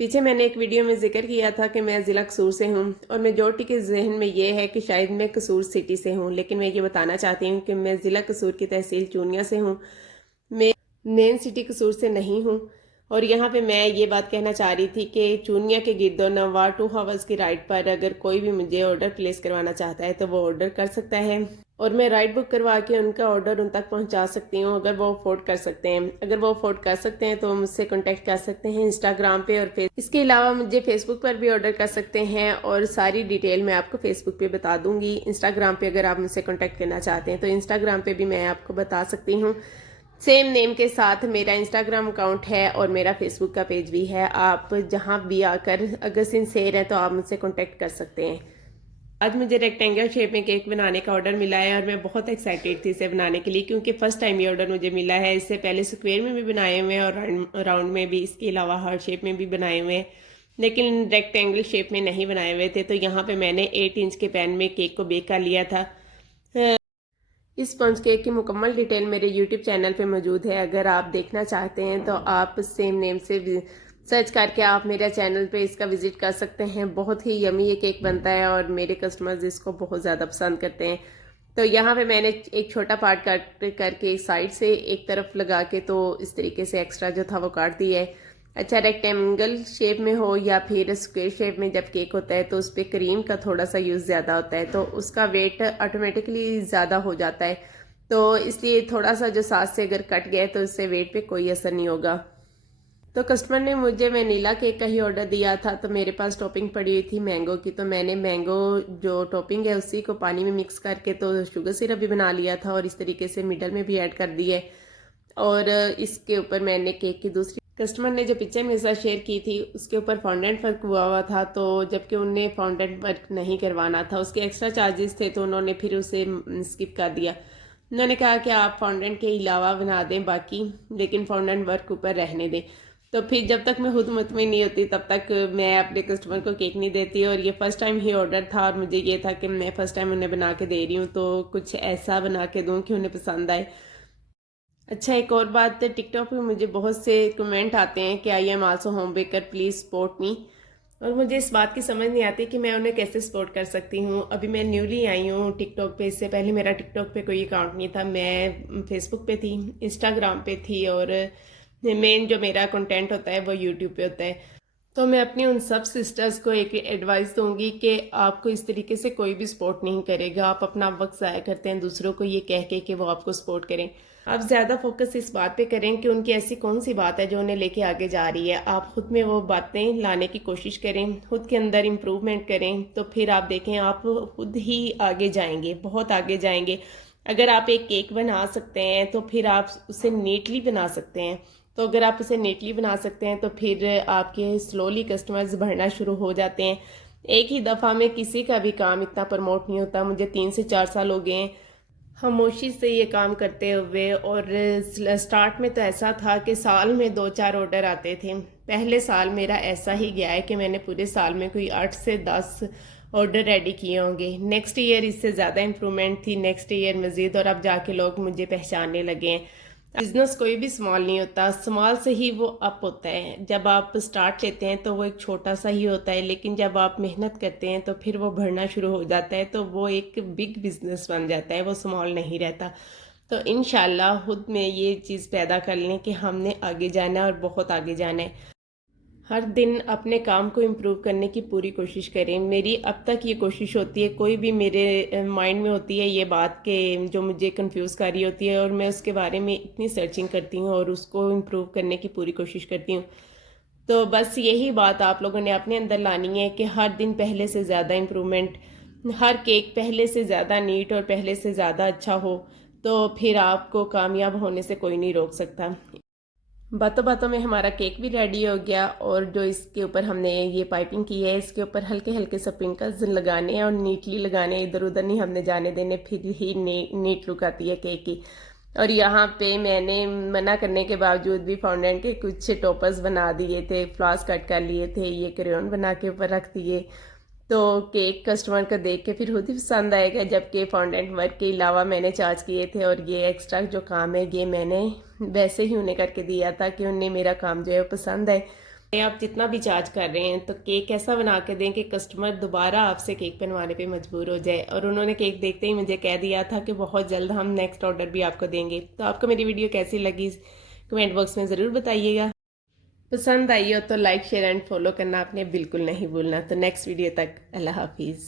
पीछे मैंने एक वीडियो में जिक्र किया था कि मैं ज़िला कसूर से हूँ और मेजॉरिटी के जहन में ये है कि शायद मैं कसूर सिटी से हूँ, लेकिन मैं ये बताना चाहती हूँ कि मैं ज़िला कसूर की तहसील चूनिया से हूँ। मैं मेन सिटी कसूर से नहीं हूँ। और यहाँ पे मैं ये बात कहना चाह रही थी कि चूनिया के गिरदोनवा 2 हावर्स की राइड पर अगर कोई भी मुझे ऑर्डर प्लेस करवाना चाहता है तो वो ऑर्डर कर सकता है और मैं राइड बुक करवा के उनका ऑर्डर उन तक पहुँचा सकती हूँ अगर वो अफोर्ड कर सकते हैं। अगर वो अफोर्ड कर सकते हैं तो मुझसे कॉन्टेक्ट कर सकते हैं इंस्टाग्राम पे और फेस इसके अलावा मुझे फेसबुक पर भी ऑर्डर कर सकते हैं और सारी डिटेल मैं आपको फेसबुक पे बता दूंगी। इंस्टाग्राम पे अगर आप मुझसे कॉन्टेक्ट करना चाहते हैं तो इंस्टाग्राम पे भी मैं आपको बता सकती हूँ। सेम नेम के साथ मेरा इंस्टाग्राम अकाउंट है और मेरा फेसबुक का पेज भी है। आप जहाँ भी आकर अगर सिंसेयर हैं तो आप मुझसे कॉन्टेक्ट कर सकते हैं। आज मुझे रेक्टेंगल शेप में केक बनाने का ऑर्डर मिला है और मैं बहुत एक्साइटेड थी इसे बनाने के लिए, क्योंकि फर्स्ट टाइम ये ऑर्डर मुझे मिला है। इससे पहले स्क्वायर में भी बनाए हुए हैं और राउंड में भी, इसके अलावा हार्ट शेप में भी बनाए हुए हैं, लेकिन रेक्टेंगल शेप में नहीं बनाए हुए थे। तो यहाँ पे मैंने 8 इंच के पैन में केक को बेक कर लिया था। इस स्पंज केक की मुकम्मल डिटेल मेरे यूट्यूब चैनल पे मौजूद है। अगर आप देखना चाहते हैं तो आप सेम नेम से सर्च करके आप मेरे चैनल पे इसका विजिट कर सकते हैं। बहुत ही यमी ये केक बनता है और मेरे कस्टमर्स इसको बहुत ज़्यादा पसंद करते हैं। तो यहाँ पे मैंने एक छोटा पार्ट काट करके साइड से एक तरफ लगा के तो इस तरीके से एक्स्ट्रा जो था वो काट दिया है। अच्छा, रेक्टेंगल शेप में हो या फिर स्क्वायर शेप में जब केक होता है तो उस पर क्रीम का थोड़ा सा यूज़ ज़्यादा होता है तो उसका वेट ऑटोमेटिकली ज़्यादा हो जाता है। तो इसलिए थोड़ा सा जो साथ से अगर कट गया तो इससे वेट पे कोई असर नहीं होगा। तो कस्टमर ने मुझे वनीला केक का ही ऑर्डर दिया था, तो मेरे पास टॉपिंग पड़ी हुई थी मैंगो की, तो मैंने मैंगो जो टॉपिंग है उसी को पानी में मिक्स करके तो शुगर सिरप भी बना लिया था और इस तरीके से मिडल में भी ऐड कर दिए। और इसके ऊपर मैंने केक की दूसरी, कस्टमर ने जो पिक्चर मेरे साथ शेयर की थी उसके ऊपर फॉन्डेंट वर्क हुआ था, तो जबकि उन्हें फॉन्डेंट वर्क नहीं करवाना था, उसके एक्स्ट्रा चार्जेस थे, तो उन्होंने फिर उसे स्किप कर दिया। उन्होंने कहा कि आप फॉन्डेंट के अलावा बना दें बाकी, लेकिन फॉन्डेंट वर्क ऊपर रहने दें। तो फिर जब तक मैं खुद मुतमिन नहीं होती तब तक मैं अपने कस्टमर को केक नहीं देती। और ये फर्स्ट टाइम ही ऑर्डर था और मुझे ये था कि मैं फर्स्ट टाइम उन्हें बना के दे रही हूँ तो कुछ ऐसा बना के दूँ कि उन्हें पसंद आए। अच्छा, एक और बात, टिकटॉक पे मुझे बहुत से कमेंट आते हैं कि I am also home baker, please support me. और मुझे इस बात की समझ नहीं आती कि मैं उन्हें कैसे सपोर्ट कर सकती हूँ। अभी मैं न्यूली आई हूँ टिकटॉक पे, इससे पहले मेरा टिकटॉक पे कोई अकाउंट नहीं था। मैं फेसबुक पे थी, इंस्टाग्राम पे थी और मेन जो मेरा कंटेंट होता है वो यूट्यूब पे होता है। तो मैं अपनी उन सब सिस्टर्स को एक एडवाइस दूंगी कि आपको इस तरीके से कोई भी सपोर्ट नहीं करेगा। आप अपना वक्त ज़ाया करते हैं दूसरों को ये कह के कि वो आपको सपोर्ट करें। आप ज़्यादा फोकस इस बात पे करें कि उनकी ऐसी कौन सी बात है जो उन्हें लेके आगे जा रही है। आप खुद में वो बातें लाने की कोशिश करें, खुद के अंदर इम्प्रूवमेंट करें, तो फिर आप देखें आप खुद ही आगे जाएंगे, बहुत आगे जाएंगे। अगर आप एक केक बना सकते हैं तो फिर आप उसे नीटली बना सकते हैं। तो अगर आप उसे नीटली बना सकते हैं तो फिर आपके स्लोली कस्टमर्स बढ़ना शुरू हो जाते हैं। एक ही दफ़ा में किसी का भी काम इतना प्रमोट नहीं होता। मुझे 3 से 4 साल हो गए हैं खामोशी से ये काम करते हुए, और स्टार्ट में तो ऐसा था कि साल में 2-4 ऑर्डर आते थे। पहले साल मेरा ऐसा ही गया है कि मैंने पूरे साल में कोई 8 से 10 ऑर्डर रेडी किए होंगे। नेक्स्ट ईयर इससे ज़्यादा इम्प्रूवमेंट थी, नेक्स्ट ईयर मज़ीद, और अब जाके लोग मुझे पहचानने लगे हैं। बिजनेस कोई भी स्मॉल नहीं होता, स्मॉल से ही वो अप होता है। जब आप स्टार्ट लेते हैं तो वो एक छोटा सा ही होता है, लेकिन जब आप मेहनत करते हैं तो फिर वो बढ़ना शुरू हो जाता है, तो वो एक बिग बिजनेस बन जाता है, वो स्मॉल नहीं रहता। तो इंशाल्लाह खुद में ये चीज़ पैदा कर लें कि हमने आगे जाना है और बहुत आगे जाना है। हर दिन अपने काम को इम्प्रूव करने की पूरी कोशिश करें। मेरी अब तक ये कोशिश होती है, कोई भी मेरे माइंड में होती है ये बात के जो मुझे कंफ्यूज कर रही होती है, और मैं उसके बारे में इतनी सर्चिंग करती हूँ और उसको इम्प्रूव करने की पूरी कोशिश करती हूँ। तो बस यही बात आप लोगों ने अपने अंदर लानी है कि हर दिन पहले से ज़्यादा इम्प्रूवमेंट, हर केक पहले से ज़्यादा नीट और पहले से ज़्यादा अच्छा हो, तो फिर आपको कामयाब होने से कोई नहीं रोक सकता। बातों बातों में हमारा केक भी रेडी हो गया, और जो इसके ऊपर हमने ये पाइपिंग की है इसके ऊपर हल्के हल्के स्प्रिंकल्स लगाने हैं और नीटली लगाने, इधर उधर नहीं हमने जाने देने, फिर ही नीट लुक आती है केक की। और यहाँ पे मैंने मना करने के बावजूद भी फॉन्डेंट के कुछ टॉपर्स बना दिए थे, फ्लावर्स कट कर लिए थे, ये क्रेयॉन बना के ऊपर रख दिए। तो केक कस्टमर को देख के फिर खुद ही पसंद आएगा, जबकि फॉन्डेंट वर्क के अलावा मैंने चार्ज किए थे, और ये एक्स्ट्रा जो काम है ये मैंने वैसे ही उन्हें करके दिया था कि उन्हें मेरा काम जो है वो पसंद आए। आप जितना भी चार्ज कर रहे हैं तो केक ऐसा बना के दें कि कस्टमर दोबारा आपसे केक बनवाने पे मजबूर हो जाए। और उन्होंने केक देखते ही मुझे कह दिया था कि बहुत जल्द हम नेक्स्ट ऑर्डर भी आपको देंगे। तो आपको मेरी वीडियो कैसी लगी कमेंट बॉक्स में ज़रूर बताइएगा। पसंद आई हो तो लाइक शेयर एंड फॉलो करना आपने बिल्कुल नहीं भूलना। तो नेक्स्ट वीडियो तक अल्लाह हाफिज़।